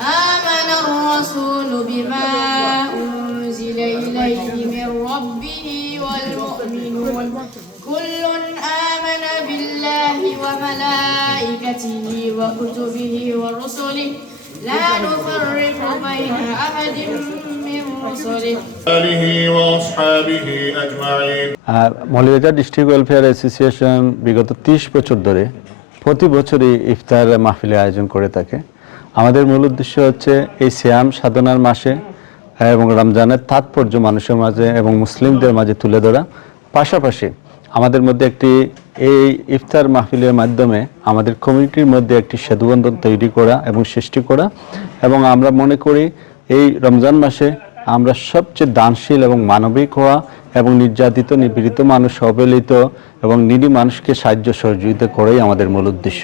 آمن الرسول بما أنزل إليه من ربه والمؤمنون كل آمن بالله وملائكته وكتبه ورسله لا نفرق بين أحد من رسله آله وأصحابه أجمعين আর Moulvibazar district welfare association বিগত তিরিশ বছর ধরে প্রতি বছরই ইফতার মাহফিলের আয়োজন করে থাকে আমাদের মূল উদ্দেশ্য হচ্ছে এই শ্যাম সাধনার মাসে এবং রমজানের তাৎপর্য মানুষের মাঝে এবং মুসলিমদের মাঝে তুলে ধরা। পাশাপাশি আমাদের মধ্যে একটি এই ইফতার মাহফিলের মাধ্যমে আমাদের কমিউনিটির মধ্যে একটি সেতুবন্ধন তৈরি করা এবং সৃষ্টি করা এবং আমরা মনে করি এই রমজান মাসে আমরা সবচেয়ে দানশীল এবং মানবিক হওয়া এবং নির্যাতিত, নিপীড়িত মানুষ অবহেলিত এবং নিরী মানুষকে সাহায্য সহযোগিতা করাই আমাদের মূল উদ্দেশ্য।